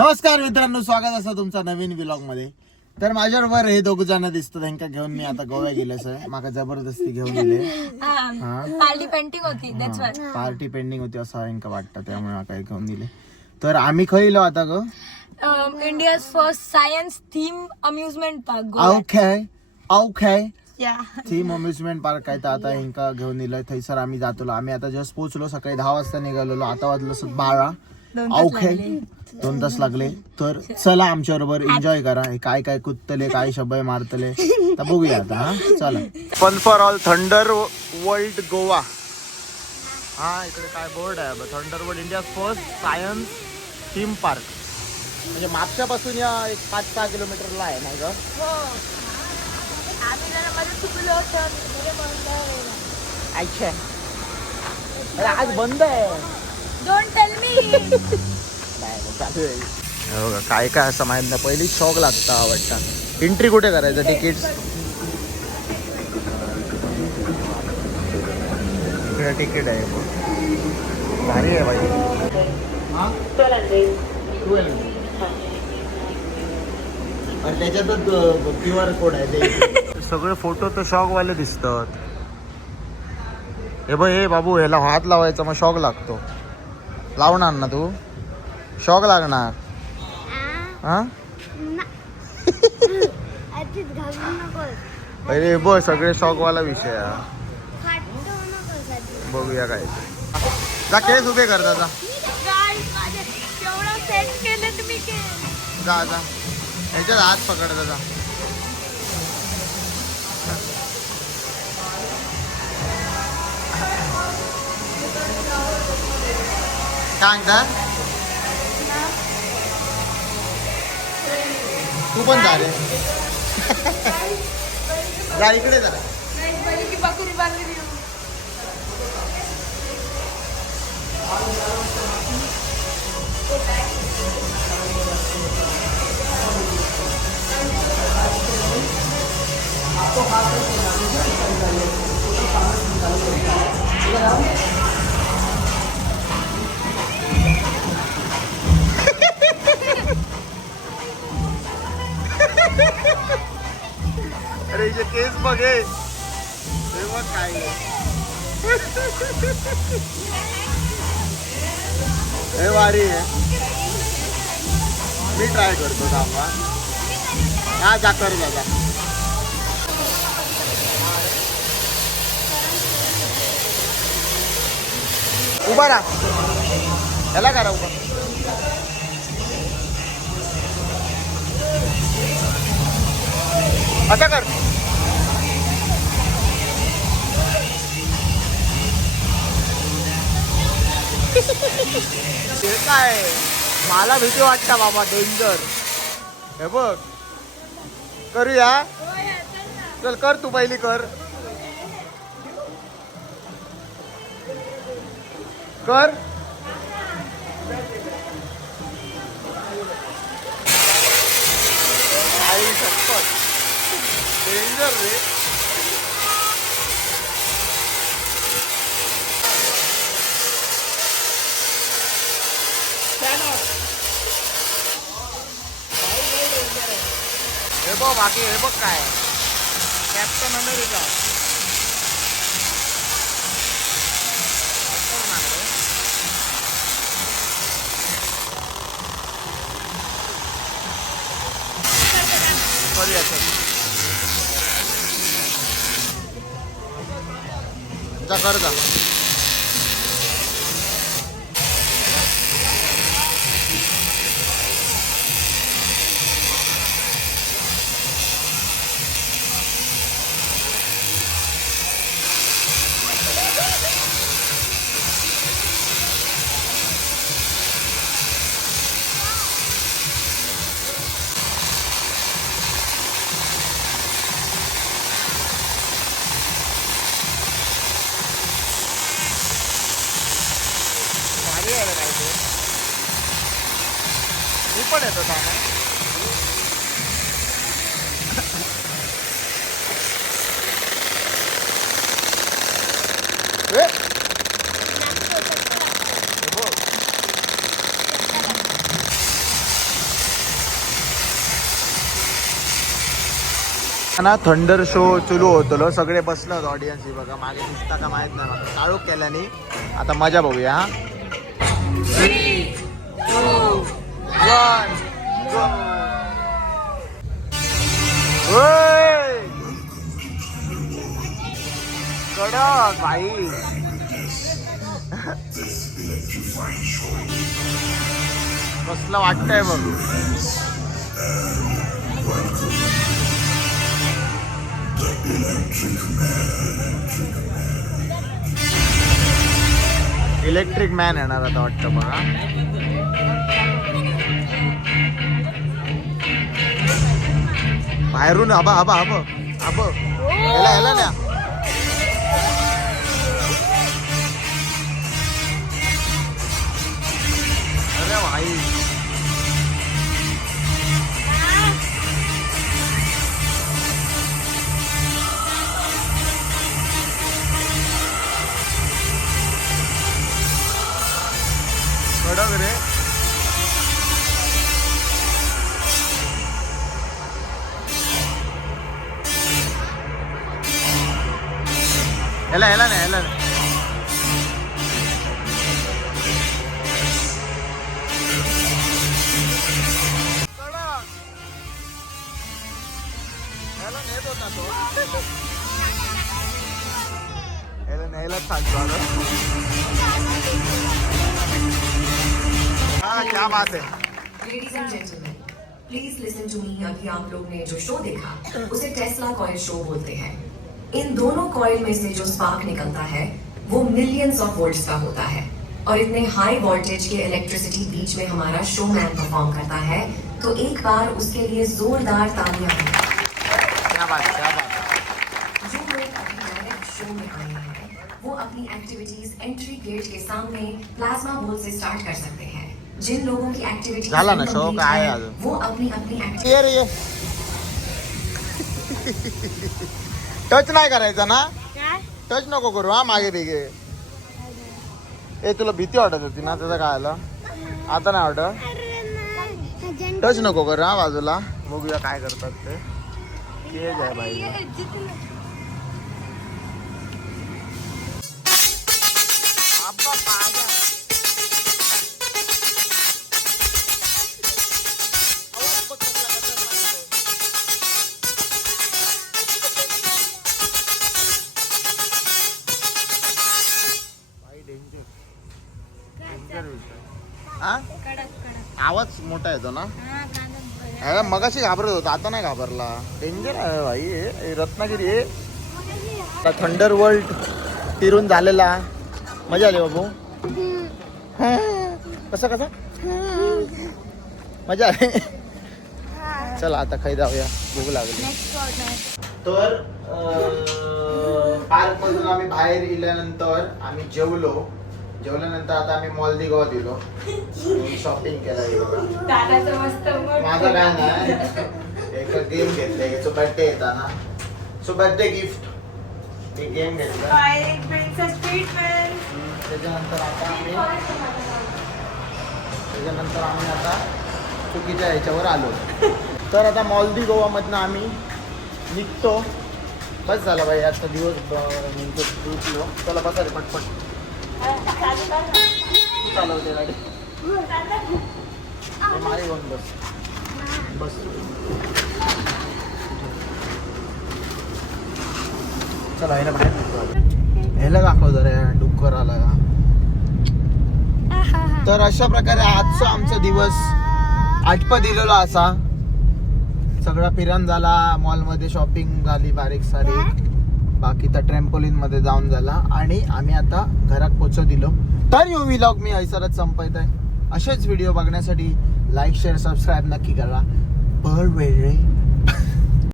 नमस्कार मित्रांनो, स्वागत असं तुमचा नवीन व्लॉग मध्ये. तर माझ्याबरोबर हे दोघ जण दिसतात. त्यांना घेऊन मी आता गोव्यात गेलोस आहे. माका जबरदस्ती घेऊन गेले. पार्टी पेंटिंग होती, दॅट्स व्हाय. पार्टी पेंडिंग होती असं यांका वाटतं, त्यामुळे माका हे घेऊन दिले. तर आम्ही खयलो आता ग India's first science theme amusement park. Okay okay या थीम अम्युजमेंट पार्क आहे. तर आता यांका घेऊन दिलंय. थैसर आम्ही जातलो. आम्ही आता जस्ट पोहोचलो. सकाळी 10 वाजता निघालेलो. आता वाजलं 12. ओके 2 तास लागले. तर चला आमच्या बरोबर एन्जॉय करा. हे काय काय कुदतले, काय शब्द मारतले, तर बघूया आता. हा चला. Fun for all Thunder World Goa. हा इकडे काय बोर्ड आहे, Thunder World India first science theme park. म्हणजे मागच्यापासून या एक 5-6 किलोमीटरला आहे नाही ग. अच्छा, आज बंद आहे. Don't tell me. काय काय असं माहित नाही. पहिली शॉक लागता वाटतं. एंट्री कुठे करायचं तिकीट? इकडे तिकीट आहे. भारी आहे भाई. त्याच्यातच QR कोड आहे ते. सगळे फोटो तर शॉक वाले दिसतात. हे बघ, हे बाबू ह्याला हात लावायचा मग शॉक लागतो. लावणार ना तू? शॉक लागणार. हा अरे बघ, सगळे शॉकवाला विषय आहे. बघूया काय जा. केस उभे कर दादा. जा जा, ह्याच्यात हात पकड दादा. काय सांगता? तू पण जा रे. जा इकडे जरा. अरे इथे केस बघे. हे बघ काय हे भारी आहे. मी ट्राय करतो थांबा. हा जा कर दादा. उभा राहा. याला करा उभा. आता कर. हे काय, मला भीती वाटतं बाबा, डेंजर. हे बघ, करूया. चल कर, तू पहिली कर. कर. आई शपथ, डेंजर रे. हे बघ बाकी, हे बघ काय, कॅप्टन अमेरिका. करूया जा, कर जा. मी पण येतो थांबा. ना थंडर शो चालू होतलो, सगळे बसलो होतो ऑडियन्स बघा. मागे दिसता का माहित नाही मला, काळोख केल्याने. आता मजा बघूया हा. 3, 2, 1 गो. कडक भाई. कसलं वाटतंय बघ. इलेक्ट्रिक मॅन येणार आता वाटतं बघा. बाहेरून हबा हबा हब हब ह्याला ह्याला ना. अरे भाई कडक रे. ह्याला ह्याला नाही ह्याला नाही. ह्याला नेत होता तो. ह्याला न्यायलाच सांगतो. हाँ क्या बात है. Ladies and gentlemen, please listen to me. अभी आप लोग ने जो शो देखा उसे टेस्ला कॉइल शो बोलते हैं. इन दोनों कॉइल में से जो स्पार्क निकलता है वो मिलियंस ऑफ वोल्ट्स का होता है और इतने हाई वोल्टेज के इलेक्ट्रिसिटी बीच में हमारा शोमैन परफॉर्म करता है. तो एक बार उसके लिए जोरदार तालियां. क्या बात क्या बात. जो लोग अभी डायरेक्ट शो में आए हैं वो अपनी एक्टिविटीज एंट्री गेट के सामने प्लाज्मा बोल से स्टार्ट कर सकते हैं. जिन लोगों की एक्टिविटीज झाला ना शो काय आहे अजून. वो अपनी अपनी एक्टिविटी. ये रे ये. टच नाही करायचा ना. टच नको करू हा मागे बिगे. ए तुला भीती वाटत होती ना त्याचा काय आलं. आता नाही वाटत. टच नको करू हा बाजूला. बघूया काय करतात ते. केज आहे भाई. हा? आवाज मोठा येतो ना. मगाशी घाबरत होता, आता नाही घाबरला. डेंजर आहे भाई हे रत्नागिरी. हे थंडर वर्ल्ड फिरून झालेला. मजा आली बाबू. कसं कसं मजा आली. चला आता खाई जाऊया, भूक लागली. तर पार्क मधून आम्ही बाहेर गेल्यानंतर आम्ही जेवल्यानंतर आता आम्ही मॉल गोवा दिलो. शॉपिंग केला. माझं काय नाही, एक गेम घेतलं. याचा बर्थडे येता ना, सो बर्थडे गिफ्ट एक गेम घेतलं. त्याच्यानंतर आम्ही आता चुकीच्या ह्याच्यावर आलो. तर आता मॉलदी गोवा मधनं आम्ही निघतो. बस झाला बाई आता दिवस उठलो. चला बसा रे पटपट. चालवते गाडी मागे घेऊन बस बस. चला ह्याला बाहेर ह्याला दाखव जरा डुक्कर आला. तर अशा प्रकारे आजचा आमचा दिवस आटपा दिलेला असा. सगळा फिरण झाला, मॉलमध्ये शॉपिंग झाली बारीक सारीक. बाकी तर ट्रॅम्पोलिन मध्ये जाऊन झाला आणि आम्ही आता घरात पोहोचत दिलो. तर यो व्लॉग मी ऐसरच संपवत आहे. असेच व्हिडिओ बघण्यासाठी लाईक शेअर सबस्क्राईब नक्की करा. पर वेळे